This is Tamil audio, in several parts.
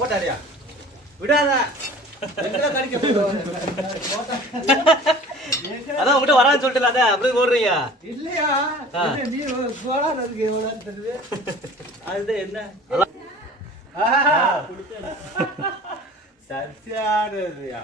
போட்டாரியா விடாத? அதான் உங்ககிட்ட வரான்னு சொல்லிட்டு அதான் அப்படியே ஓடுறீங்க. இல்லையா? நீ போடாததுக்கு எவ்வளவு தெரியுது. அதுதான் என்ன? சரியானதுயா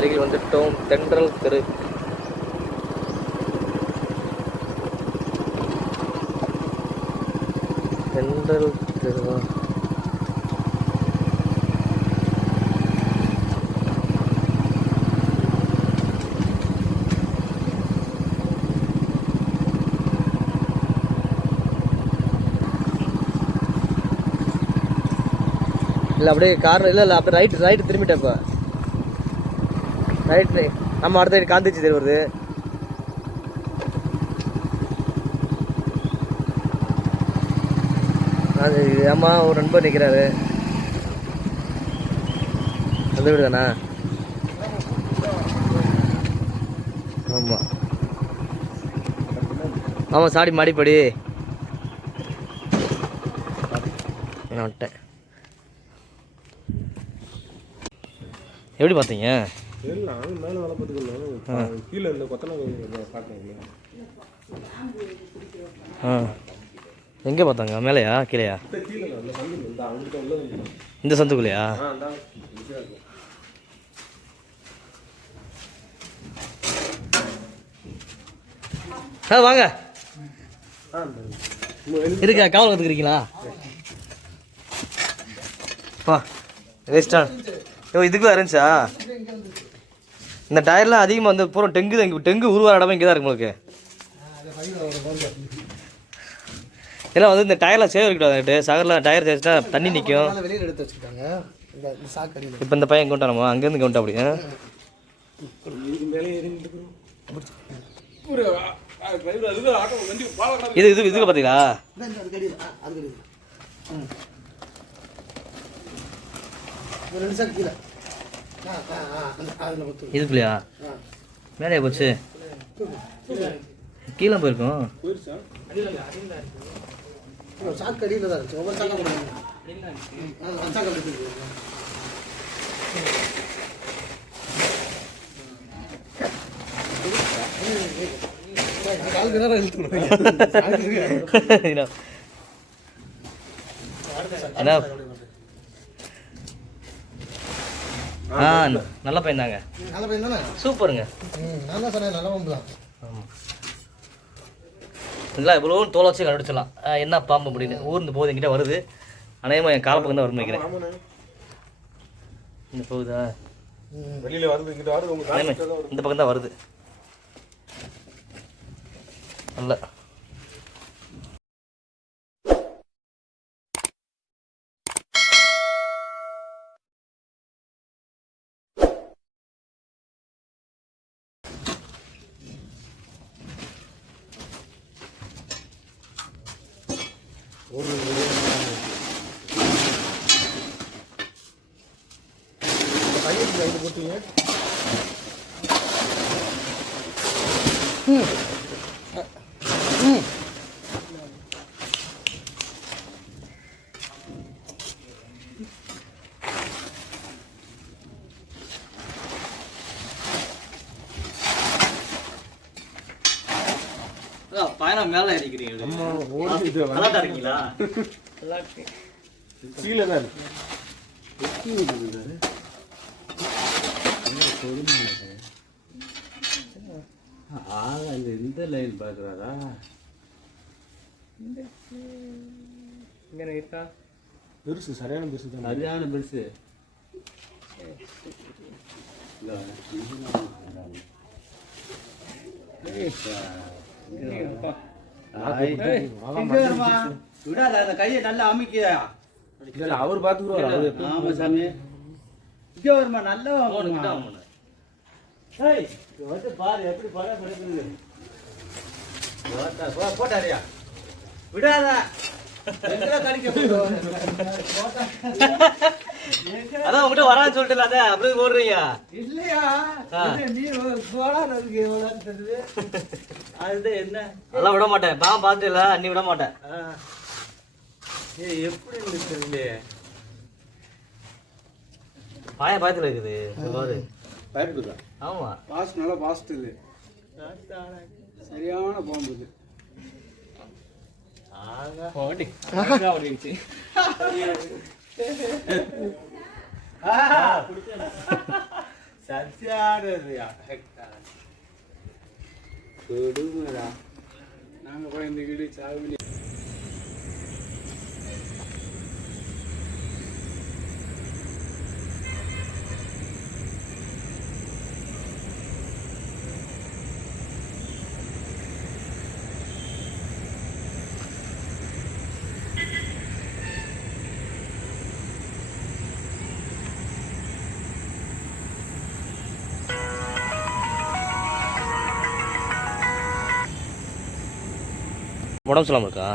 அருகில் வந்துவிட்டோம் தென்றல் தெரு. தென்றல் தெருவா? இல்லை அப்படியே கார் இல்லை இல்லை அப்படியே ரைட் ரைட் திரும்பிட்டேன் இப்போ. ரைட் நம்ம அடுத்த சைடு காந்திச்சி தெரு வருது. அது அம்மா ஒரு நண்பர் நிற்கிறாரு அந்த வீடு தானா? ஆமாம் ஆமாம் சாடி மாடிப்படி. நான் விட்டேன். எப்படி பார்த்தீங்க? இல்லை நாங்கள் மேலே வேலை கீழே இந்த கொத்தனாங்க பார்க்கணும் ஆ. எங்கே பார்த்தாங்க? மேலேயா? கீழேயா? இந்த சந்துக்குள்ளேயா? ஆ வாங்க. இருக்கா காவல் கற்றுக்குறீங்களா வா வேஸ்டா ஓ இதுக்குள்ள இருந்துச்சா? இந்த டயர்லாம் அதிகமாக வந்து பூரா டெங்கு தான் இங்கே டெங்கு உருவார இடமே இங்கே தான் இருக்கு உங்களுக்கு. ஏன்னா வந்து இந்த டயர்லாம் சேவ் இருக்கக்கூடாது சகரில் டயர் தேய்ச்சிட்டா தண்ணி நிற்கும் வெளியில எடுத்து வச்சிருக்காங்க. இப்போ இந்த பையன் கொண்டானமா அங்கேருந்து கொண்டா அப்படி இது இது இதுக்கு பார்த்தீங்களா ரெண்டு சாக்கு கீழே. இதுக்குள்ளேயா மேலே போச்சு. கீழே போயிருக்கோம். சாக்கு அடியில் தான் ஒவ்வொரு சாக்கு அப்படி இருக்கு. காலுக்கு நேரம் இழுத்துக்கணும் என்ன என்ன ஆ நல்ல பையன் தாங்க. நல்ல பையன் தானே? சூப்பருங்க. நான் தான் சொன்னேன் நல்ல பம்பு தான். ஆமாம் இதெல்லாம் எவ்வளோ தோலை வச்சு கண்டுபிடிச்சலாம் ஆ, என்ன பாம்பு அப்படின்னு ஊர்ந்து போகுது என்கிட்ட வருது. அநேகமாக என் காலப்பக்கம் தான் வரும்னு நினைக்கிறேன். இந்த போகுதா? வெளியில வருது இந்த பக்கம் தான் வருது. நல்ல. ஒரு கையில் கையில் போட்டீங்க. ம். ம். பயணம் மேலே இருக்கிறீங்க அம்மா ஓடிட்டு நல்லா தான் இருக்கீங்களா? கீழே தான் இருக்கு. ஆக அந்த இந்த லைன் பார்க்குறாரா? இங்கே இருக்கா? பெருசு சரியான பெருசு தான் சரியான பெருசு. விடாத அந்த கையை நல்லா அமைக்கியா அவர் பார்த்துக்குருவார் ஆமா சாமி இங்க வருமா நல்லா வந்து பாரு எப்படி படம் கிடக்குது போட்டாரியா விடாத அதான் உங்ககிட்ட வரான்னு சொல்லிட்டு அதான் அப்படியே போடுறீங்க இல்லையா? நீ போடாது அதுதான் என்ன? அதெல்லாம் விட மாட்டேன். நான் பார்த்துல நீ விட மாட்டேன். ஏய் எப்படி இருக்கு தெரியலையே பாய பாயத்துல இருக்குது. பாரு. பயப்படுதா ஆமா. பாஸ்ட் நல்லா பாஸ்ட் இல்லை சரியான பாம்பு இது. ஆகா. ஓடி நாங்கள் போய் இந்த வீடு சாவி உடம்பு சொல்லாமல் இருக்கா?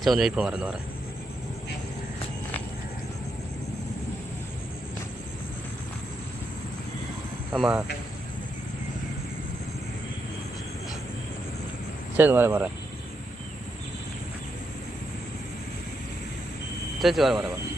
சரி கொஞ்சம் வெயிட் பண்ண வரேன் வரேன். ஆமாம் சரி வரேன் வரேன். சரி சரி வரேன் வரேன் வரேன்.